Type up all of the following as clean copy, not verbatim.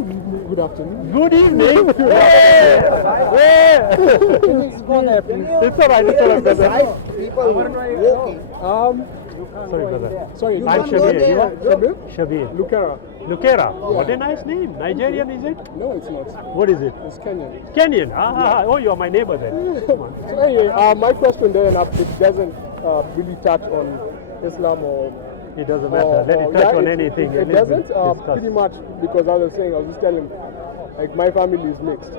Good afternoon. Good evening. Hey! Please go there, please. It's alright, brother. People walking. Sorry, brother. Sorry, I'm Shabir. You are? Shabir? Shabir. Lukera. Lukera. What a nice name. Nigerian, is it? No, it's not. What is it? It's Kenyan. Kenyan. Oh, you are my neighbor then. Come on. So anyway, my question then it doesn't really touch on Islam or. It doesn't matter. Let it touch on anything. It doesn't. Pretty much because I was just telling, like my family is mixed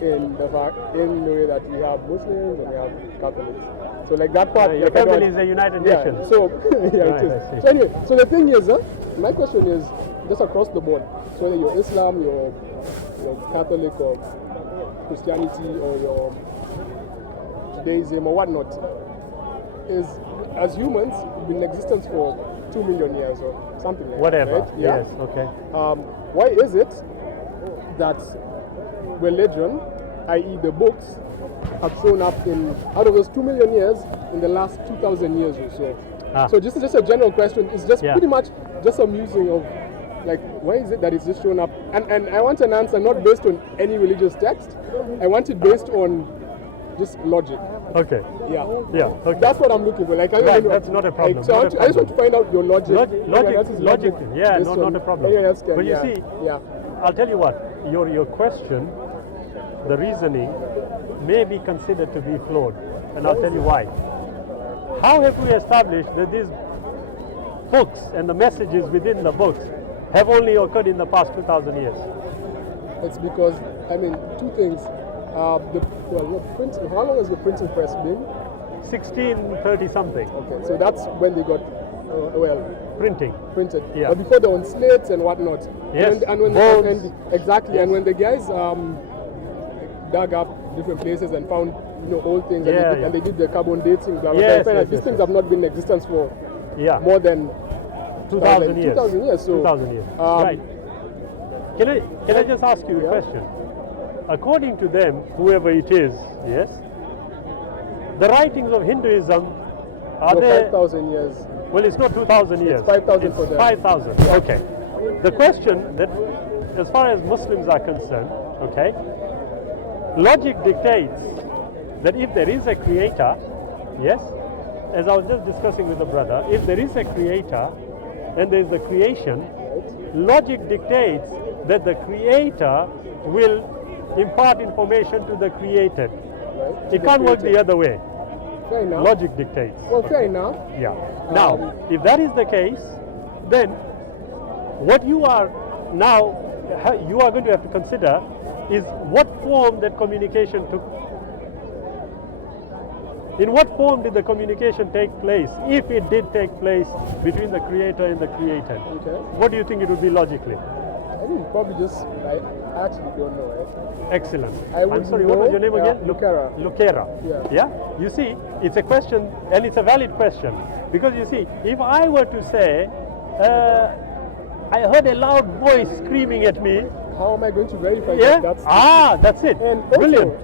in the way that we have Muslims and we have Catholics. So like that part. Your family is the United Nations. So yeah, it is. So anyway, so the thing is, my question is just across the board. So whether you're Islam, you're Catholic or Christianity or your Judaism or whatnot, is as humans we've been in existence for 2 million years or something like whatever. That. Right? Yeah? Yes. Okay. Why is it that religion, i.e. the books, have shown up out of those 2 million years in the last 2,000 years or so? So just a general question. It's just pretty much just a musing of like why is it that it's just shown up? And I want an answer not based on any religious text. I want it based on just logic. Okay. Yeah. Yeah. Okay. That's what I'm looking for. Like, that's not a problem. Like, so I just want to find out your logic. Logic. Yeah, not a problem. Anyone else can. But you see, I'll tell you what. Your question, the reasoning, may be considered to be flawed, and I'll tell you why. How have we established that these books and the messages within the books have only occurred in the past 2,000 years? It's because, two things. How long has the printing press been? 1630 something. Okay, so that's when they got, printed. Yeah. But before they were on slates and whatnot. Yes. And when exactly. Yes. And when the guys dug up different places and found old things and they did the carbon dating, these things have not been in existence for more than 2,000 years. 2,000 years. So, 2,000 years. Right. Can I just ask you a question? According to them, whoever it is, yes, the writings of Hinduism are there 5,000 years. Well, it's not 2,000 years. It's 5,000 for them. 5,000. Okay. The question that, as far as Muslims are concerned, okay, logic dictates that if there is a creator, yes, as I was just discussing with the brother, if there is a creator and there is a creation, logic dictates that the creator will impart information to the created. Right. It can't work the other way. Fair enough. Logic dictates. Well, fair enough. Yeah. Now, if that is the case, then what you are going to have to consider is what form that communication took. In what form did the communication take place, if it did take place between the creator and the created? Okay. What do you think it would be logically? I think probably just, I actually don't know. Excellent. I'm sorry, what was your name again? Lukera. Lukera. Yeah. You see, it's a question, and it's a valid question. Because you see, if I were to say, I heard a loud voice screaming at me. How am I going to verify that? That's it. And brilliant.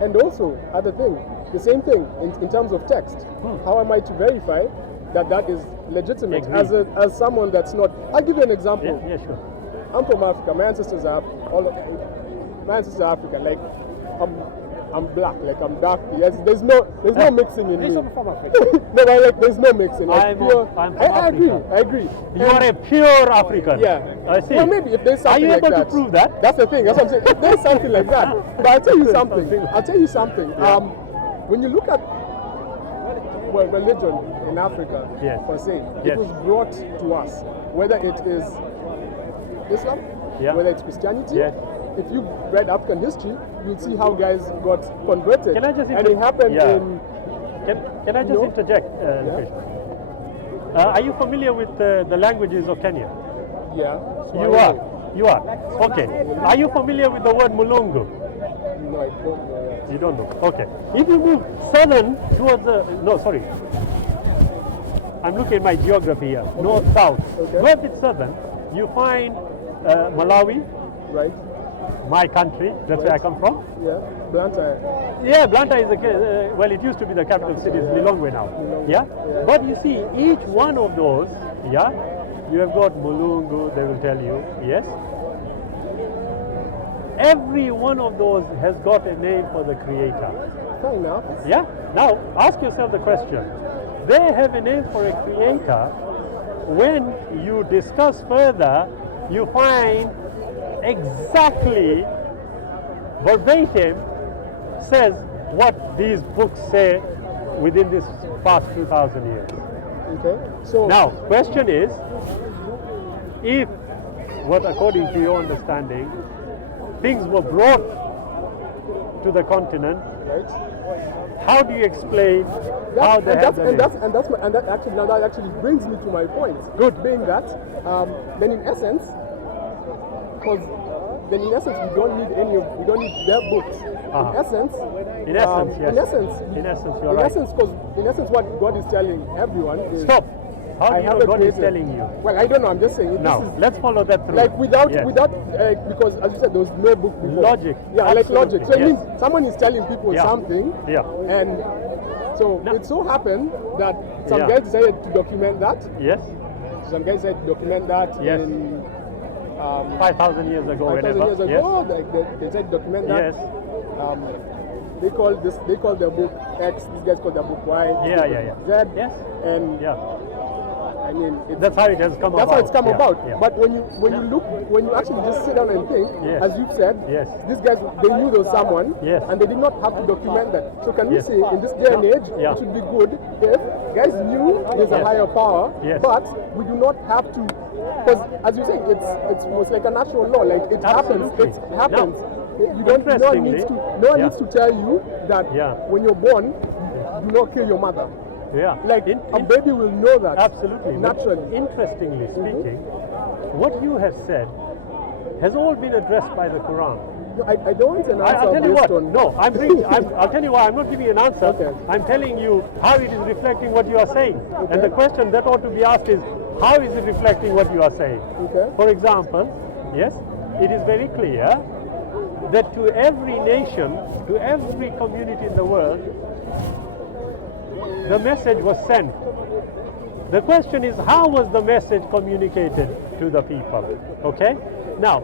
And also, other thing, the same thing in terms of text. How am I to verify that is legitimate as someone that's not? I'll give you an example. Yeah, sure. I'm from Africa. My ancestors are African. Like I'm black. Like I'm dark. Yes, there's no mixing in me. From Africa. No, but there's no mixing. Like I agree. You are a pure African. Yeah. I see. Well, maybe if there's something like that. Are you able to prove that? That's the thing. That's what I'm saying. If there's something like that. But I'll tell you something. Yeah. When you look at religion in Africa, per se, it was brought to us, whether it is Islam, whether it's Christianity. If you read African history, you'll see how guys got converted. Can I just and it happened in... Can I just interject, are you familiar with the languages of Kenya? Yeah. You are? Okay. Are you familiar with the word Mulungu? No, I don't know. You don't know? Okay. If you move southern towards I'm looking at my geography here. Okay. North-south. Okay. Where it's southern, you find Malawi. Right. My country. That's where I come from. Yeah. Blantyre. Yeah, Blantyre is well, it used to be the capital city. It's Lilongwe now. Yeah? But you see, each one of those, you have got Mulungu, they will tell you, yes? Every one of those has got a name for the creator. Fair enough. Yeah? Now, ask yourself the question. They have a name for a creator. When you discuss further, you find exactly verbatim says what these books say within this past 2,000 years. Okay. So Now, question is, if, what according to your understanding, things were brought to the continent, right. how do you explain how they have the name? That actually brings me to my point. Good. Being that, then in essence, we don't need their books. Uh-huh. In essence, yes. In essence, you're in right. essence, what God is telling everyone is. Stop. How do I you know haven't God is created- telling you? Well, I don't know. I'm just saying. Now, let's follow that through. Like without, Yes. because as you said, there was no book before. Logic. Yeah, like Absolutely. logic. So it Yes. means someone is telling people Yeah. something, Yeah. and so No. it so happened that some Yeah. guys decided to document that. Yes. Some guys decided to document that Yes. in 5,000 years ago, 5,000 whenever. years ago. Like they decided to document that. Yes. They call their book X. These guys call their book Y. Yeah. Z. Yes. And Yeah. I mean, That's how it has come about. that's how it's come Yeah, about. yeah. But when you actually just sit down and think, Yes. as you've said, Yes. these guys, they knew there was someone, Yes. and they did not have to document that. So can we Yes. say in this day and age, Yeah. it should be good if guys knew there's a Yes. higher power, Yes. but we do not have to, because as you say, it's almost like a natural law. Like it happens. Absolutely. It happens. Now, You don't. No one needs to. No one yeah. needs to tell you that Yeah. when you're born, do not kill your mother. Yeah. Like a baby will know that. Absolutely. But Naturally. interestingly speaking, what you have said has all been addressed by the Quran. No, I don't want an answer I'll tell you based what. on. No, I'll tell you why. I'm not giving you an answer. Okay. I'm telling you how it is reflecting what you are saying. And the question that ought to be asked is, how is it reflecting what you are saying? Okay. For example, yes, it is very clear that to every nation, to every community in the world, the message was sent. The question is, how was the message communicated to the people? Okay? Now,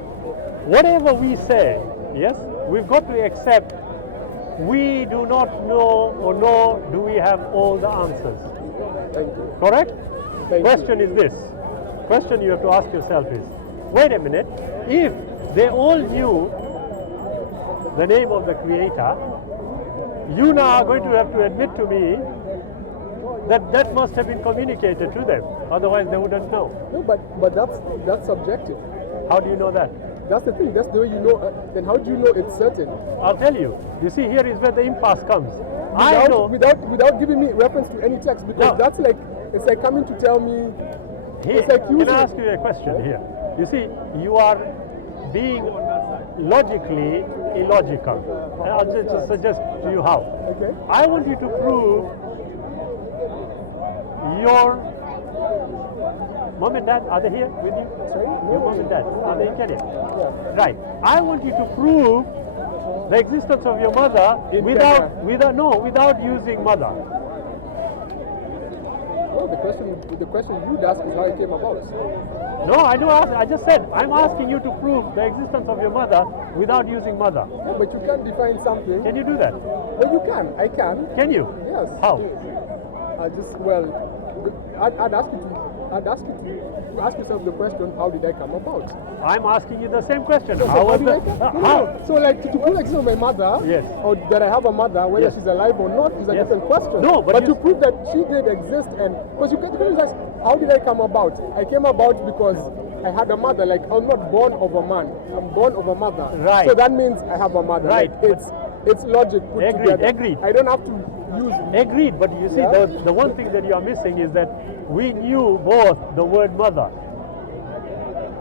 whatever we say, yes, we've got to accept we do not know, or nor do we have all the answers. Thank you. Correct? Thank Question is this. Question you have to ask yourself is, wait a minute, if they all knew the name of the Creator, you now are going to have to admit to me that that must have been communicated to them. Otherwise they wouldn't know. No, but that's subjective. How do you know that? That's the thing. That's the way you know. Then how do you know it's certain? I'll tell you. You see, here is where the impasse comes. I know. Without giving me reference to any text, because No. that's like it's like coming to tell me. Here, It's like can using- I ask you a question here? You see, you are being logically illogical. I'll just suggest to you how. Okay. I want you to prove your mom and dad, are they here with you? Sorry? Your mom and dad, are they in Kenya? Yeah. Right. I want you to prove the existence of your mother In without using mother. Well, the question you'd ask is how it came about. No, I don't ask. I just said I'm asking you to prove the existence of your mother without using mother. Yeah, but you can't define something. Can you do that? Well, you can. I can. Can you? Yes. How? I'd ask you to ask yourself the question, how did I come about? I'm asking you the same question. So How how was did I the come? how? So like to prove the existence of my mother, Yes. or that I have a mother, whether Yes. she's alive or not, is a Yes. different question. No, but you- to prove that she did exist, and because you can't ask, how did I come about? I came about because I had a mother. Like I'm not born of a man, I'm born of a mother. Right. So that means I have a mother. Right. Like, it's logic put Agreed, together. agreed. I don't have to use. Agreed, but you see, Yeah. the one thing that you are missing is that we knew both the word mother.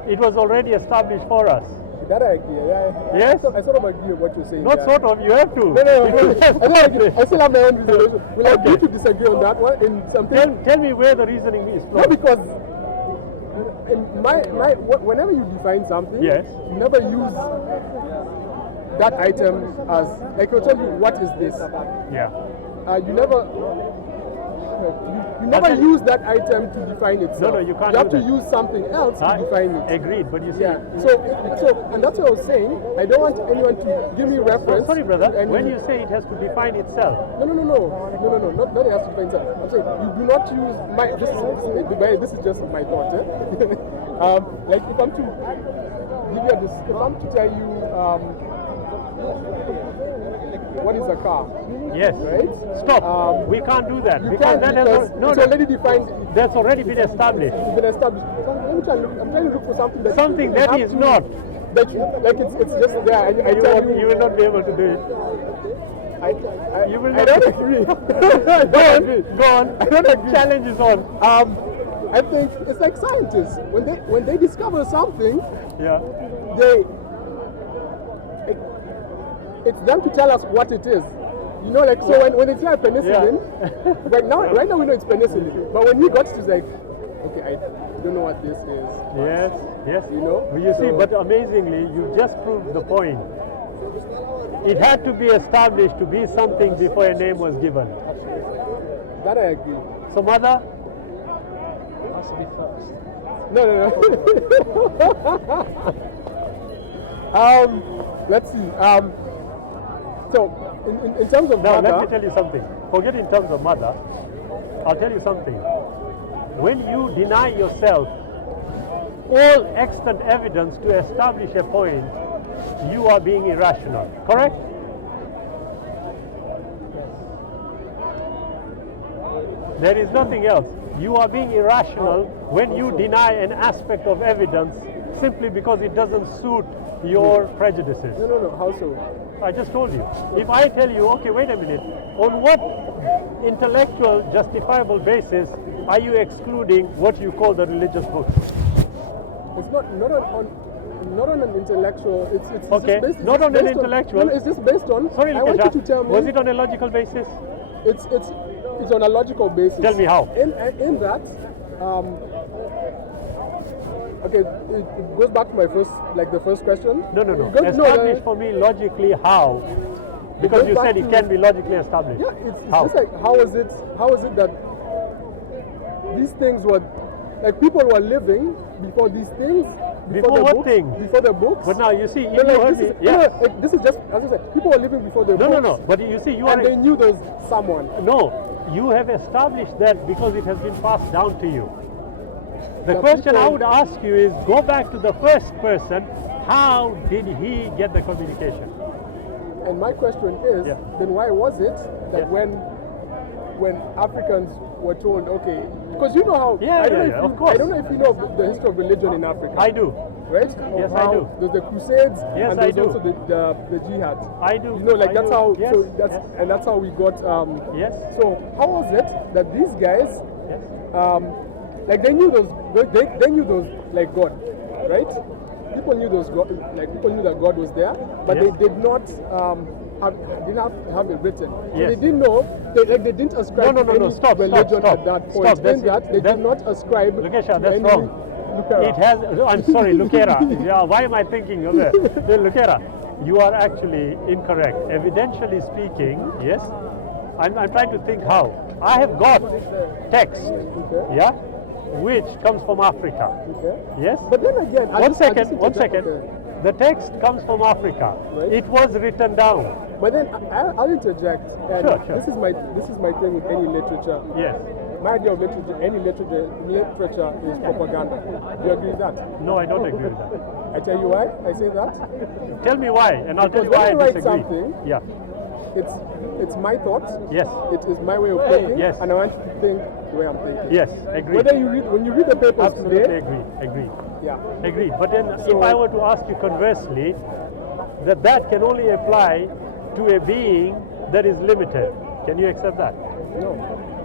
It was already established for us. That I agree. Yeah. Yes? I sort of agree with what you're saying. Not yeah. sort of, you have to. No. It was I still have my own reservation. We'll Okay. agree to disagree on that one in something. Tell me where the reasoning is No, from. because in whenever you define something, Yes. you never use that item as like I'll tell you what is this. Yeah. You never You never use that item to define itself. No, you can't You have do to that. use something else to define it. Agreed, but you see. Yeah. So, and that's what I was saying. I don't want anyone to give me reference. Sorry, brother. to any- When you say it has to define itself, No. Not that it has to define itself. I'm saying you do not use my. This is just my thought. Like if I'm to give you this, if I'm to tell you what is a car? yes. Right? Stop. We can't do that You because can't that because has no, it's no, already defined. that's already been established. It's been established. Let me try and look. I'm trying to look for something that Something that have is to- not. That you, like it's just there. I You, tell won't- you will not be able to do it. You will I not. don't agree. I don't agree. Go on. I don't agree. Challenge is on. I think it's like scientists when they discover something, Yeah. it's them to tell us what it is. You know, like so when they try penicillin, right now we know it's penicillin. But when we got to it's like, okay, I don't know what this is. Yes. You know? But you see, So- but amazingly, you just proved the point. It had to be established to be something before a name was given. That I agree. So, mother, No. Let's see. So in terms of now let me mother, tell you something. Forget in terms of mother. I'll tell you something. When you deny yourself all extant evidence to establish a point, you are being irrational. Correct? There is nothing else. You are being irrational when you deny an aspect of evidence simply because it doesn't suit your prejudices. no. How so? I just told you. If I tell you, okay, wait a minute, on what intellectual justifiable basis are you excluding what you call the religious books? It's not on an intellectual. It's Okay, just based, not it's on an based intellectual. No, it's just based on. Sorry, I want you to Lukesha, tell me. was it on a logical basis? It's on a logical basis. Tell me how. In that, okay, it goes back to my the first question. No. It goes- Establish for me logically how. Because goes you back said it to- can be logically established. Yeah, it's How? just like how is it that these things were like people were living before these things Before the what books, things? before the books. But now you see, if No, you like, heard this me, is, yes. no, like, this is just as I said, people were living before the books. No. But you see, you And are they knew there was someone. no. You have established that because it has been passed down to you. The The question I people- would ask you is, go back to the first person. How did he get the communication? And my question is, Yeah. then why was it that Yeah. when Africans were told, okay, because you know how Yeah, I don't know yeah, if of you, course. I don't know if you know the history of religion in Africa. I do. Right? Yes, Of I how do. There's the Crusades Yes, and I there's do. also the jihad. I do. You know, like I that's do. how. Yes, So that's yes. and that's how we got. Yes. So how was it that these guys, Yes. like they knew those, they knew those like God, right? People knew those God, like people knew that God was there, but Yes. they did not didn't have it written. So Yes. they didn't know. They didn't ascribe No, to any stop, religion stop. at that Stop, point. that's In that it. they That- did not ascribe Lukesha, to that's any. wrong. Lukera. It has. I'm sorry, Lukera. Yeah, why am I thinking of that? Lukera, you are actually incorrect. Evidentially speaking, yes. I'm trying to think how. I have got text, Okay. yeah, which comes from Africa. Okay. Yes. But then again, I One just- I second. just One interject, second. okay. The text comes from Africa. Right. It was written down. But then I'll interject. And Sure. This is my thing with any literature. Yes. My idea of literature, any literature is propaganda. Do you agree with that? No, I don't agree with that. I tell you why I say that. Tell me why, and I'll tell you Because why when I I write disagree. something- Yeah. It's my thoughts. Yes. It is my way of thinking. Yes. And I want you to think the way I'm thinking. Yes. Agree. When you read the papers Absolutely today, agree. yeah. Agreed. But then if So- I were to ask you conversely, that can only apply to a being that is limited. Can you accept that? No.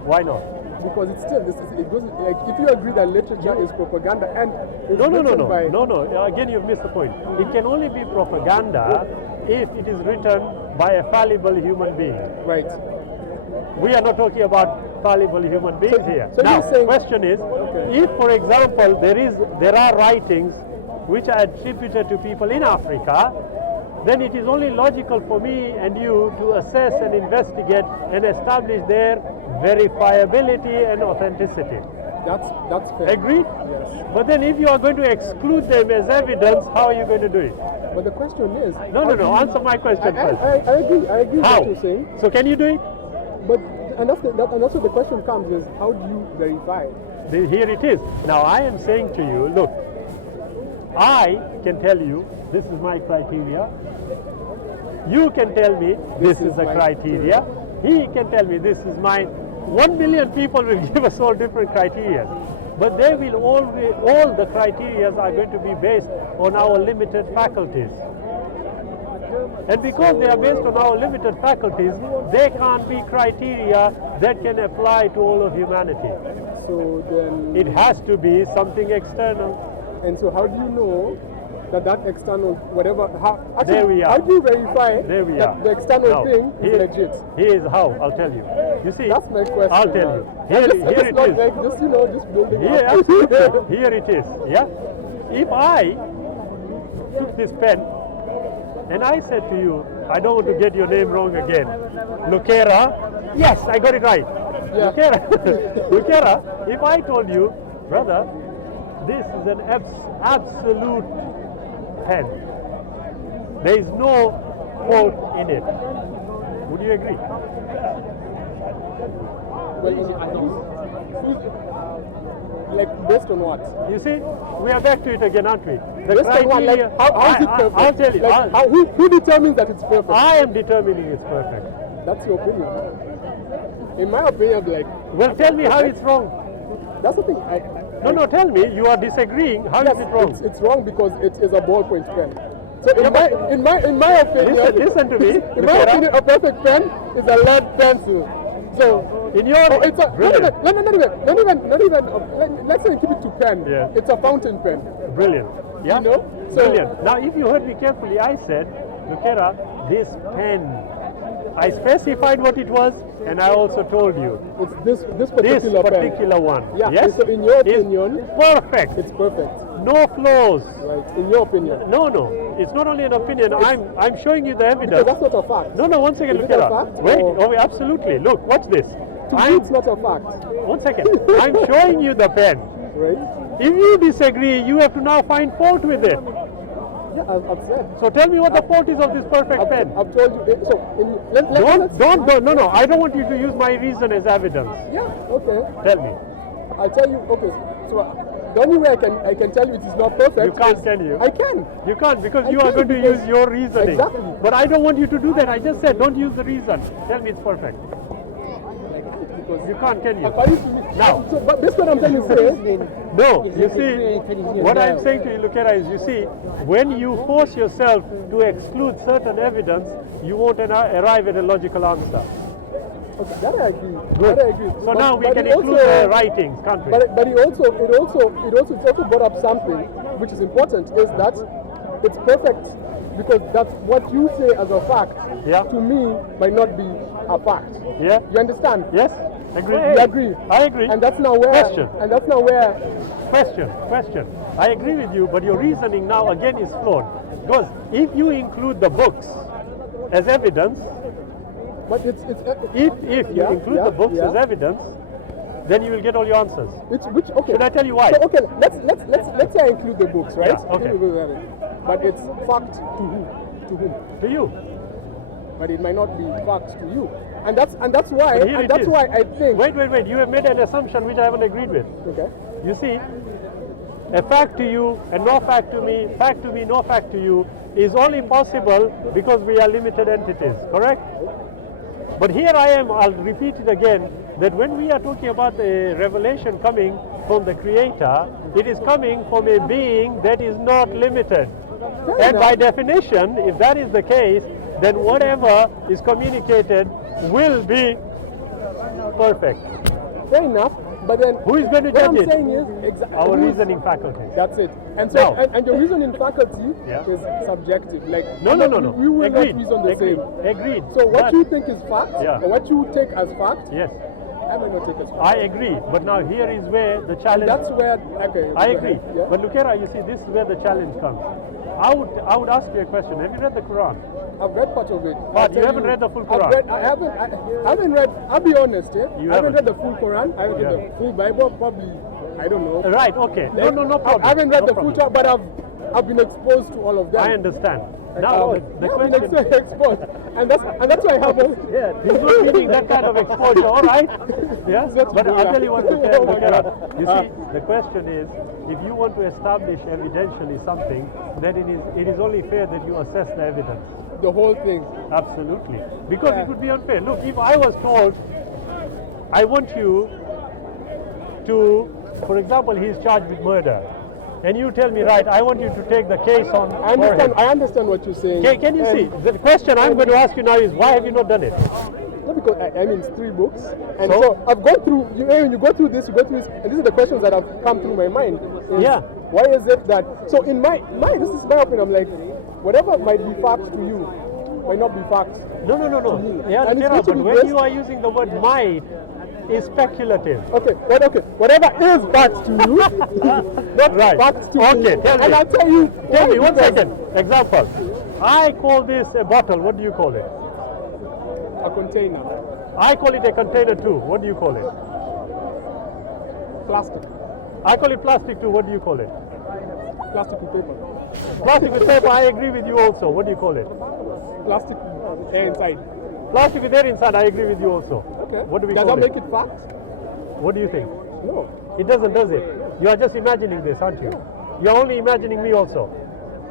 Why not? Because it's still it goes like if you agree that literature is propaganda and it's written by No. Again, you've missed the point. It can only be propaganda if it is written by a fallible human being. right. We are not talking about fallible human beings here. so Now, you're saying- question is, Okay. if, for example, there are writings which are attributed to people in Africa, then it is only logical for me and you to assess and investigate and establish their verifiability and authenticity. That's fair. Agreed? Yes. But then if you are going to exclude them as evidence, how are you going to do it? But the question is... No, answer my question first. I agree with How? what you're saying. So can you do it? But, and also the question comes is, how do you verify it? Here it is. Now I am saying to you, look, I can tell you, this is my criteria. You can tell me, this is the criteria. He can tell me, this is mine. 1 million people will give us all different criteria. But they will all the criteria are going to be based on our limited faculties. And because they are based on our limited faculties, they can't be criteria that can apply to all of humanity. So then... It has to be something external. And so how do you know that external, whatever, there we are. How do you verify there we that are. the external now, thing is legit? Here is how, I'll tell you. You see, That's my question. I'll tell you. Here it is. Like just, just building Here, up. absolutely. Here it is. Yeah. If I took this pen and I said to you, I don't want to get your name wrong again, Lukera. Yes, I got it right. Yeah. Lukera, if I told you, brother, this is an absolute pen. There is no fault in it. Would you agree? Like based on what? You see, we are back to it again, aren't we? The Based on what? criteria. Like, how is it perfect? I'll tell you. Like, who determines that it's perfect? I am determining it's perfect. That's your opinion. In my opinion, I'd be like, Well, tell me how it's wrong. that's the thing. No, tell me. You are disagreeing. How is it wrong? It's wrong because it is a ballpoint pen. So in my opinion, Listen to me. In my opinion, a perfect pen is a lead pencil. So In your it's a brilliant. not even. Let's say keep it to pen. Yeah. It's a fountain pen. Brilliant. Yeah? You know? So- Brilliant. Now, if you heard me carefully, I said, Lukera, this pen. I specified what it was, and I also told you. It's this This particular pen. one. Yeah. Yes? So in your is opinion, perfect. it's perfect. No flaws. Right. In your opinion. No. It's not only an opinion. I'm showing you the Because evidence. that's not a fact. No, one second, Is it a Lukera. fact, Wait. or- Oh, absolutely. Look, watch this. To me, it's not a fact. One second. I'm showing you the pen. Right? If you disagree, you have to now find fault with it. Yeah, I've said. So tell me what the fault is of this perfect pen. I've told you. So let's No. I don't want you to use my reason as evidence. Yeah. Okay. Tell me. I'll tell you. Okay. So the only way I can tell you it is not perfect. You can't is- tell you. I can. You can't because I you are can going to because- use your reasoning. Exactly. But I don't want you to do that. I just said don't use the reason. Tell me it's perfect. Because You can't, can you? according to me. Now. So, but this what I'm trying to say. No, you see, what I'm saying to you, Lukera, is you see, when you force yourself to exclude certain evidence, you won't arrive at a logical answer. Okay, that I agree. Good. That I agree. So now we can it include the writings, can't we? But it also brought up something which is important, is that it's perfect because that's what you say as a fact. Yeah. To me might not be a fact. Yeah? You understand? Yes? Agree? You agree. I agree. And that's now where. Question. And that's now where. Question. I agree with you, but your reasoning now again is flawed. Because if you include the books as evidence, But it's if you include the books as evidence, then you will get all your answers. which okay. Should I tell you why? So okay, let's say I include the books, right? Yeah, okay. But it's fact to who? To whom? To you. But it might not be fact to you. And that's why But here it is. why I think Wait. You have made an assumption which I haven't agreed with. okay. You see, a fact to you and no fact to me, no fact to you, is only possible because we are limited entities, correct? But here I am, I'll repeat it again, that when we are talking about the revelation coming from the Creator, it is coming from a being that is not limited. And by definition, if that is the case, then whatever is communicated will be perfect. Fair enough. But then Who is going to what judge I'm it? saying is Our reasoning faculty. That's it. And so Now- and your reasoning faculty Yeah. is subjective. Like No. We will Agreed. not reason the same. Agreed. So what But- you think is fact, Yeah. or what you take as fact, Yes. I might not take a I agree, but now here is where the challenge. That's where, okay. I agree, Yeah. but Lukera, you see, this is where the challenge comes. I would ask you a question. Have you read the Quran? I've read part of it. But I'll you tell haven't read the full Quran. I haven't read, I'll be honest, yeah? You I haven't haven't. read the full Quran, I haven't read the full Bible, probably, I don't know. Right, okay. No problem. I haven't read No the problem. full Torah, but I've been exposed to all of them. I understand. Now, the I've question. been exposed, and that's why I have a, Yeah, he's not needing that kind of exposure, all right? Yeah, That's but I'll good. tell you what, Oh my Lukera. God. You see, the question is, if you want to establish evidentially something, then it is only fair that you assess the evidence. the whole thing. Absolutely. Because Yeah. it would be unfair. Look, if I was told, I want you to, for example, he's charged with murder, and you tell me, right, I want you to take the case on for him. I understand what you're saying. Can you see? The question I'm going to ask you now is, why have you not done it? Not because I mean it's 3 books, and So? so I've gone through. You go through this, and these are the questions that have come through my mind. Is, Yeah. Why is it that? So in my this is my opinion. I'm like, whatever might be fact to you, might not be fact. No. Yeah, And it's Lukera, going to but be when based- you are using the word might, it's speculative. Okay, whatever is fact to you, not Right. fact to Okay, me. tell me. And I'll tell you. Tell why, me, 1 because second. Example. I call this a bottle. What do you call it? A container, I call it a container too. What do you call it? plastic, I call it plastic too. What do you call it? plastic with paper, Plastic with paper, I agree with you also. What do you call it? plastic air inside. Plastic with air inside, I agree with you also. Okay. What do we Does call that it? make it fact? What do you think? No. It doesn't, does it? You are just imagining this, aren't you? You're only imagining me also.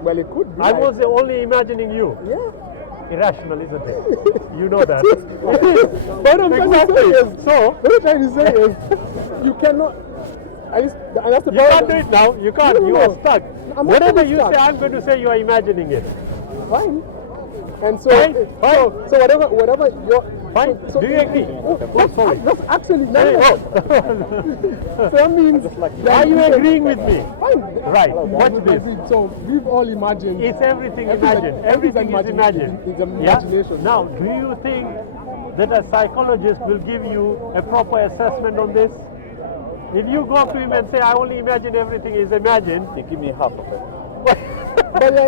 Well, it could be. I was only imagining you. Yeah. Irrational, isn't it? You know that. What I'm trying to say is, So, what I'm trying to say is, you cannot. At least, and that's the you can't do problem. it now. You can't. No, You no. are stuck. I'm not Whatever really you stuck. say, I'm going to say you are imagining it. Fine. And so, Fine, so whatever you're. Fine. So, Do you agree? Oh, sorry. That's actually Hey, no. oh. So that means. Are you agreeing with me? Fine. Right. Watch this. So we've all imagined. It's everything Everything- imagined. everything Everything is imagined. It's imagination. Yeah? Now, do you think that a psychologist will give you a proper assessment on this? If you go up to him and say, I only imagine everything is imagined, You give me half of it. But,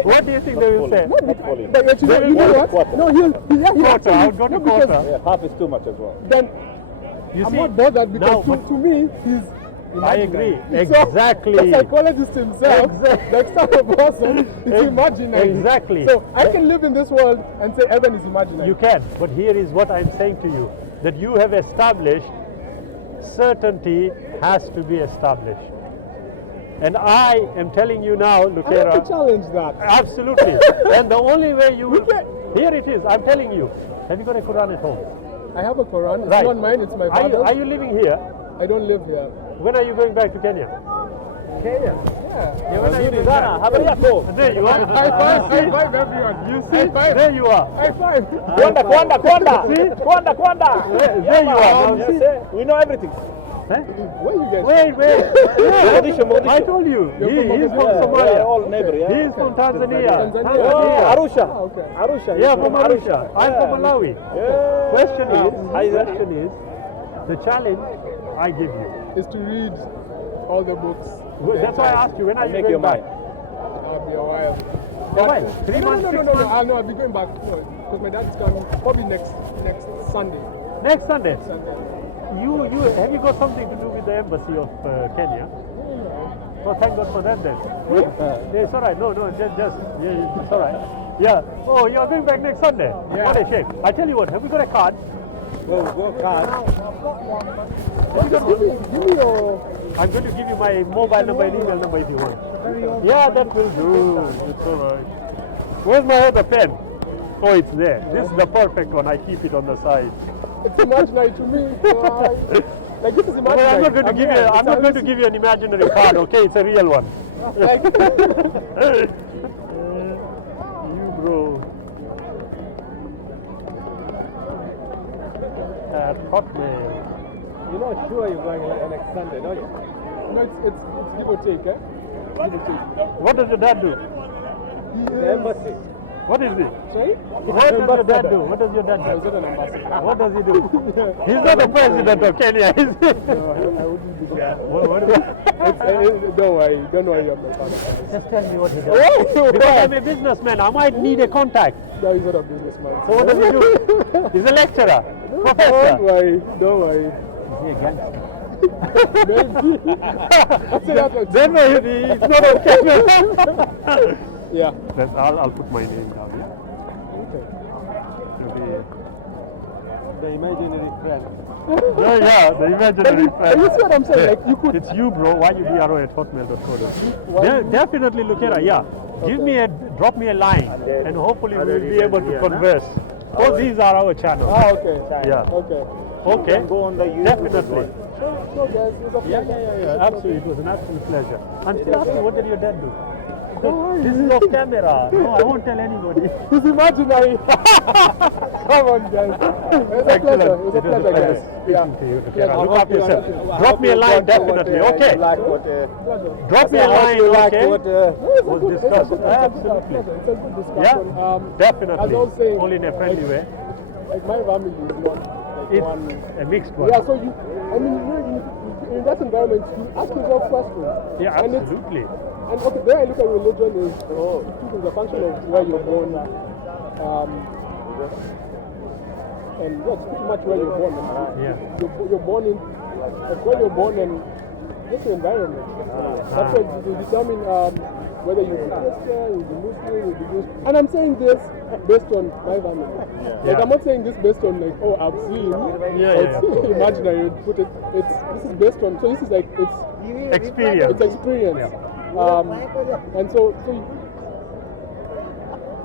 what do you think they will say? but actually, you know what? Quarter. No, he'll Quarter, actually. I would go to no, because quarter. Yeah, half is too much as well. Then You I'm see, not bothered because now, to me, he's. I imaginary. agree. So, Exactly. the psychologist himself, Exactly. the external person, is imaginary. Exactly. So I can live in this world and say everyone is imaginary. you can, but here is what I'm saying to you, that you have established certainty has to be established. And I am telling you now, I have to Lukera, challenge that. absolutely. And the only way you will, can't- here it is, I'm telling you. Have you got a Quran at home? I have a Quran. It's Right. not mine. It's my Are you, father's. are you living here? I don't live here. When are you going back to Kenya? Kenya? Yeah. Yeah, when are you going back? There you are. High five everyone. You see? There you are. High five. See? There you are. Now, see? We know everything. Huh? Where you guys? Wait. Mogadishu. I told you. You're from He's from Mogadishu. We are Somalia. all neighbor, yeah? He's from Tanzania. Tanzania. Oh, Arusha. Ah, okay. Arusha. Yeah, you're from Arusha. I'm Yeah. from Malawi. Yeah. Question is, the challenge I give you. Is to read all the books. That's why I asked you, when are you Make going your back? mind. That'll be a while. A while? 3 months, No. 6 months? I'll be going back because my dad's coming probably next Sunday. Next Sunday. You have you got something to do with the embassy of Kenya? Well, thank God for that then. Yeah, it's all right. No, just yeah, it's all right. Yeah. Oh, you are going back next Sunday. Yeah. What a shame. I tell you what. Have you got a card? Go, card. Give me your. I'm going to give you my mobile number and email number if you want. Yeah, that will do. It's all right. Where's my other pen? Oh, it's there. This is the perfect one. I keep it on the side. It's imaginary to me. So like this is imaginary. Well, I'm not going to give you. here. I'm not going to give you an imaginary card. Okay, it's a real one. Like, You bro. At Hotmail. You're not sure you're going next Sunday, don't you? no, it's give or take, eh? Give or take. What does your dad do? The embassy. What is it? Sorry? What does your dad do? What does your dad I do? was not an ambassador. What does he do? He's not the president of Kenya, is he? No, I wouldn't be there. What is it? Don't worry, I'm not father. Just tell me what he does. Because I'm a businessman, I might need a contact. No, he's not a businessman. So what does he do? He's a lecturer, Don't professor. worry. Is he a gangster? Maybe. I'd say that's Then he's not on camera. yeah. I'll put my name down, yeah? Okay. The imaginary friend. Yeah, the imaginary friend. You see what I'm saying? Like you could. It's you, bro. yubro@hotmail.co. Why- Definitely look at it. Yeah. Drop me a line, and hopefully we'll be able to converse. Oh, these are our channels. Ah, okay. Yeah. Okay. Okay. Go on the YouTube. Definitely. So guys, it was a pleasure. Yeah. Absolutely. It was an absolute pleasure. I'm still asking, what did your dad do? Don't worry. This is off camera. No, I won't tell anybody. It's imaginary. Come on, guys. It was a pleasure. It was a pleasure, guys. Yeah. Speaking to you. Yeah, Look I hope after you yourself. understand. Drop me a line, definitely. Okay. Like what, Drop me a I hope line, you like okay? what, Was discussed. Absolutely. It's a good discussion. Yeah, As definitely. I was saying, All in a friendly way. like my family is not like It's one. a mixed one. Yeah, so in that environment, you ask yourself questions. Yeah, And it's- absolutely. And okay, the way I look at religion is it's a function of where you're born. And that's pretty much where you're born. Yeah. You're born in, like where you're born and just your environment. That's what will determine whether you'll be Christian, you'll be Muslim, you'll be Jewish. And I'm saying this based on my family. Like Yeah. I'm not saying this based on like, oh, I've seen. Yeah, It's imaginary. Put it. This is based on. So this is like it's Experience. experience. And so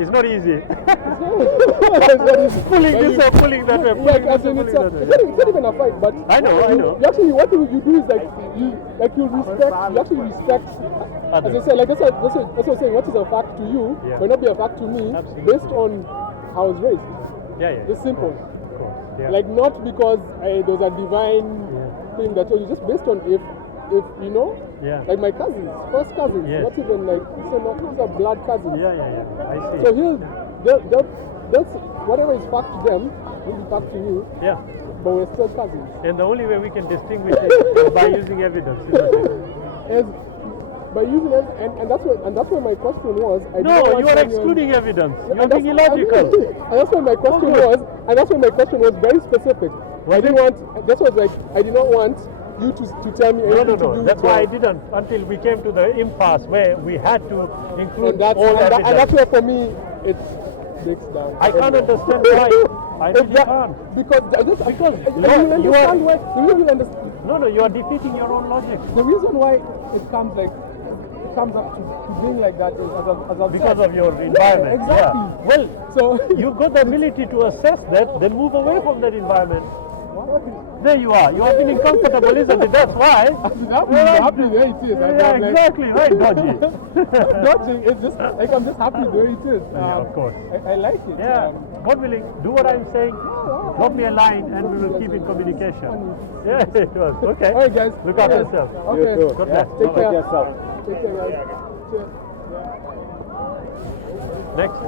It's not easy. it's not easy. Pulling this or pulling that way. Like, Pulling as this or in pulling it's, that way. it's not even a fight, but I know. you actually what you do is like you actually respect. As I Others. said, like that's what I'm saying. What is a fact to you Yeah. may not be a fact to me Absolutely. based on how I was raised. Yeah. It's simple. Of course. Yeah. Like not because there's a divine thing that told you, just based on if you know. Yeah. Like my cousins, first cousins, Yes. not even like these are blood cousins. Yeah. I see. So that's whatever is fact to them will be fact to you, Yeah. but we're still cousins. And the only way we can distinguish it is by using evidence. Isn't it? As by using them, and that's what my question was. I did not No, want you are anyone- excluding evidence. You are And that's- being illogical. And that's what my question was. And that's why my question was very specific. I didn't want. That's what like I did not want you to tell me anything to No. do That's with why I the- didn't until we came to the impasse where we had to include And that's, all and that's evidence. where for me it breaks down. I can't understand why. I really can't. Because I just Because you you are- understand why the reason you understand No, you are defeating your own logic. the reason why it comes up to being like that is as I've Because said. of your environment. exactly. Yeah. Well, So you've got the ability to assess that, then move away from that environment. There you are. You are feeling comfortable, isn't it? That's why. happy there it is. Yeah, exactly. Right, Dodgy. Dodging is just like I'm just happy the way it is. Yeah, of course. I like it. Yeah, God willing, do what I'm saying. Drop me a line and we will keep in communication. Yeah, it was. Okay. All right, guys. Look after Yes. yourself. Okay. You too. God Yeah. bless. Take care. Yourself. Take care, guys. Cheers. Next.